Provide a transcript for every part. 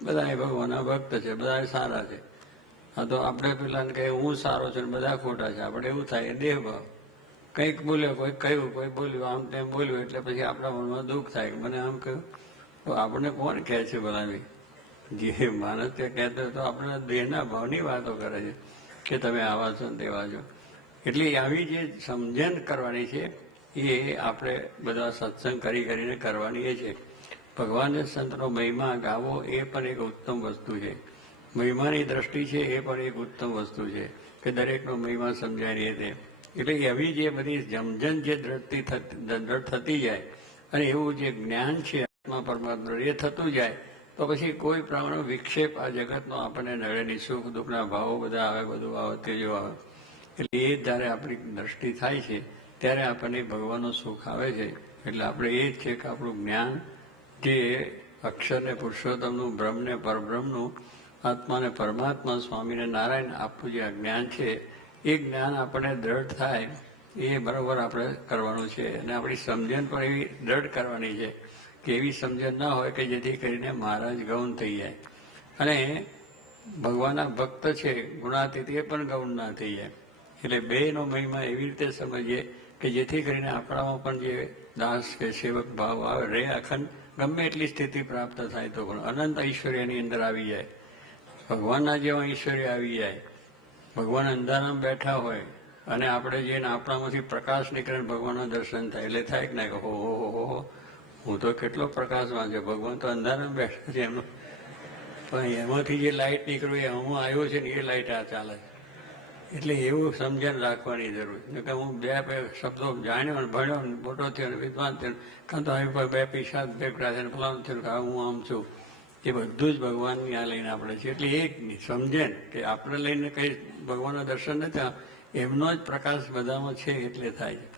બધા ભગવાનના ભક્ત છે, બધા સારા છે. હા, તો આપણે પેલાને કહે હું સારો છું ને બધા ખોટા છે, આપણે એવું થાય દેહ ભાવ. કંઈક બોલ્યો, કોઈ કહ્યું, કોઈ બોલ્યું, આમ તેમ બોલ્યું, એટલે પછી આપણા મનમાં દુઃખ થાય કે મને આમ કહ્યું. તો આપણને કોણ કહે છે ભલાવી? જે માણસ તે કહેતો તો આપણે દેહના ભાવની વાતો કરે છે કે તમે આવા છો ને તેવા છો. એટલે આવી જે સમજણ કરવાની છે એ આપણે બધા સત્સંગ કરીને કરવાની એ છે. ભગવાનને સંતનો મહિમા ગાવો એ પણ એક ઉત્તમ વસ્તુ છે. મહિમાની દ્રષ્ટિ છે એ પણ એક ઉત્તમ વસ્તુ છે કે દરેકનો મહિમા સમજાય તે. એટલે એવી જે બધી સમજણ જે દ્રઢ થતી જાય અને એવું જે જ્ઞાન છે આત્મા પરમાત્મા એ થતું જાય તો પછી કોઈ પ્રમાણનો વિક્ષેપ આ જગતનો આપણને નડે નહીં. સુખ દુઃખના ભાવો બધા આવે, બધું આવે, તેજો આવે. એટલે એ જ્યારે આપણી દ્રષ્ટિ થાય છે ત્યારે આપણને ભગવાનનું સુખ આવે છે. એટલે આપણે એ જ છે કે આપણું જ્ઞાન જે અક્ષરને પુરુષોત્તમનું, બ્રહ્મને પરબ્રહ્મનું, આત્માને પરમાત્મા, સ્વામીને નારાયણ આપવું જે જ્ઞાન છે એ જ્ઞાન આપણને દ્રઢ થાય એ બરાબર આપણે કરવાનું છે. અને આપણી સમજણ પણ એવી દ્રઢ કરવાની છે કે એવી સમજણ ના હોય કે જેથી કરીને મહારાજ ગૌણ થઈ જાય અને ભગવાનના ભક્ત છે ગુણાતીત એ પણ ગૌણ ના થઈ જાય. એટલે બેનો મહિમા એવી રીતે સમજીએ કે જેથી કરીને આપણામાં પણ જે દાસ કે સેવક ભાવ આવે રે અખંડ ગમે એટલી સ્થિતિ પ્રાપ્ત થાય તો પણ અનંત ઐશ્વર્યની અંદર આવી જાય. ભગવાનના જેવા ઐશ્વર્ય આવી જાય. ભગવાન અંધારામાં બેઠા હોય અને આપણે જઈને આપણામાંથી પ્રકાશ નીકળે ભગવાનનું દર્શન થાય એટલે થાય કે ના હો હું તો કેટલો પ્રકાશમાં છે, ભગવાન તો અંધારામાં બેઠા છે એમનું, પણ એમાંથી જે લાઇટ નીકળ્યું એ હું આવ્યો છે ને એ લાઇટ આ ચાલે છે. એટલે એવું સમજણ રાખવાની જરૂર છે કે હું બે શબ્દો જાણ્યો ને ભણ્યો ને મોટો થયો ને વિદ્વાન થયો કાં તો આવી બે પૈસા ભેગા થયા ફલાણું થયું કે હું આમ છું. એ બધું જ ભગવાનની આ લઈને આપણે છે. એટલે એક સમજણ કે આપણે લઈને કંઈ ભગવાનના દર્શન નથી થયા, એમનો જ પ્રકાશ બધામાં છે એટલે થાય છે.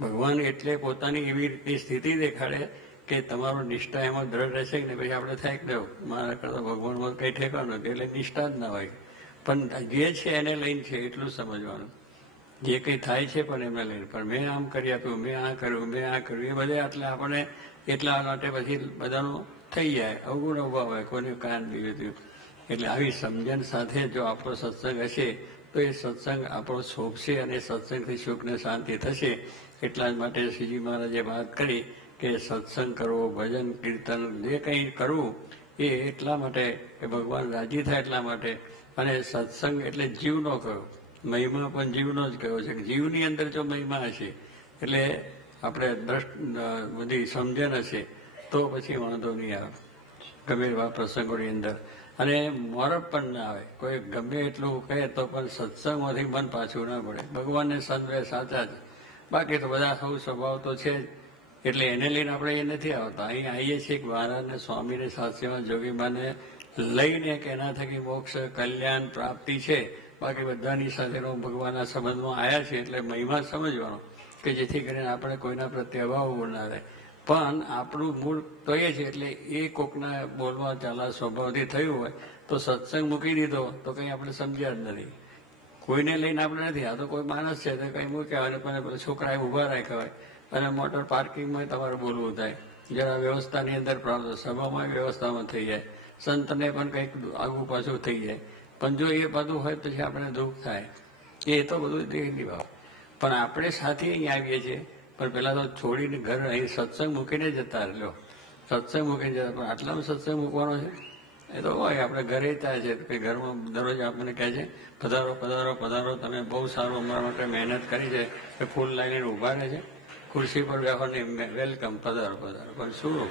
ભગવાન એટલે પોતાની એવી રીતની સ્થિતિ દેખાડે કે તમારો નિષ્ઠા એમાં દ્રઢ રહેશે કે ને પછી આપણે થાય કે મારા કરતાં ભગવાનમાં કંઈ ઠેકાણું નથી એટલે નિષ્ઠા જ ના હોય. પણ જે છે એને લઈને છે એટલું સમજવાનું. જે કંઈ થાય છે પણ એમને લઈને, પણ મેં આમ કરી આપ્યું, મેં આ કર્યું, મેં આ કર્યું, એ બધે એટલે આપણને એટલા માટે પછી બધાનું થઈ જાય, અવગુણ ઉભા હોય, કોઈને કાન બીજું. એટલે આવી સમજણ સાથે જો આપણો સત્સંગ હશે તો એ સત્સંગ આપણો શોભશે અને સત્સંગથી સુખને શાંતિ થશે. એટલા જ માટે શ્રીજી મહારાજે વાત કરી કે સત્સંગ કરવો, ભજન કીર્તન જે કંઈ કરવું એ એટલા માટે કે ભગવાન રાજી થાય એટલા માટે. અને સત્સંગ એટલે જીવનો કયો મહિમા પણ જીવનો જ કયો છે. જીવની અંદર જો મહિમા હશે એટલે આપણે બધી સમજણ હશે તો પછી વાંધો નહીં આવે ગમે એવા પ્રસંગોની અંદર. અને મોરપ પણ ના આવે. કોઈ ગમે એટલું કહે તો પણ સત્સંગમાંથી મન પાછું ના પડે. ભગવાનને સંતવે સાચા છે, બાકી તો બધા સૌ સ્વભાવ તો છે જ. એટલે એને લઈને આપણે એ નથી આવતા. અહીં આવીએ છીએ કે મહારાજને, સ્વામીને, સાસ્યમાં જોગીમાને લઈને કે એના થકી મોક્ષ, કલ્યાણ, પ્રાપ્તિ છે. બાકી બધાની સાથેનો ભગવાનના સંબંધમાં આવ્યા છે એટલે મહિમા સમજવાનો કે જેથી કરીને આપણે કોઈના પ્રત્યે અભાવ ના રહે. પણ આપણું મૂળ તો એ છે એટલે એ કોકના બોલવા ચાલા સ્વભાવથી થયું હોય તો સત્સંગ મૂકી દીધો તો કંઈ આપણે સમજ્યા જ નથી. કોઈને લઈને આપણે નથી. આ તો કોઈ માણસ છે તો કંઈ મૂક્યા હોય પણ છોકરાએ ઊભા રાખ્યા હોય અને મોટર પાર્કિંગમાં તમારે બોલવું થાય, જરા વ્યવસ્થાની અંદર પ્રોબ્લેમ, સભામાં વ્યવસ્થામાં થઈ જાય, સંતને પણ કંઈક આગું પાછું થઈ જાય. પણ જો એ બધું હોય પછી આપણે દુઃખ થાય. એ તો બધું દેખની વાત. પણ આપણે સાથે અહીં આવીએ છીએ પણ પેલા તો છોડીને ઘર અહીં સત્સંગ મૂકીને જતા રહ્યો. સત્સંગ મૂકીને જતા પણ આટલામાં સત્સંગ મૂકવાનો છે એ તો હોય. આપણે ઘરે થાય છે કે ઘરમાં દરરોજ આપણને કહે છે પધારો પધારો પધારો, તમે બહુ સારું અમારા માટે મહેનત કરી છે કે ફૂલ લાઈને ઊભા રહે છે, ખુરશી પર બેસવાની વેલકમ, પધારો પધારો. પણ શું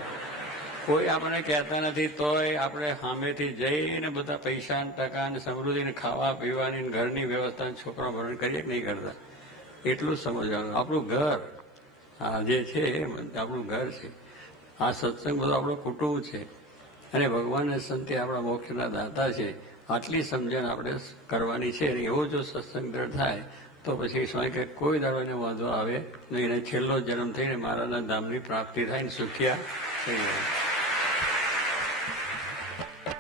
કોઈ આપણને કહેતા નથી તોય આપણે સામેથી જઈને બધા પૈસા ટકા ને સમૃદ્ધિને ખાવા પીવાની ઘરની વ્યવસ્થા છોકરા ભરણ કરીએ નહીં કરતા. એટલું જ સમજવાનું. આપણું ઘર આ જે છે આપણું ઘર છે. આ સત્સંગ બધો આપણો કુટુંબ છે અને ભગવાન સંતે આપણા મોક્ષના દાતા છે. આટલી સમજણ આપણે કરવાની છે. એવો જો સત્સંગ દ્રઢ થાય તો પછી સ્વામી કે કોઈ દાડોને વાંધો આવે નહીં. છેલ્લો જન્મ થઈને મારાના ધામની પ્રાપ્તિ થાય ને સુખિયા થઈ જાય.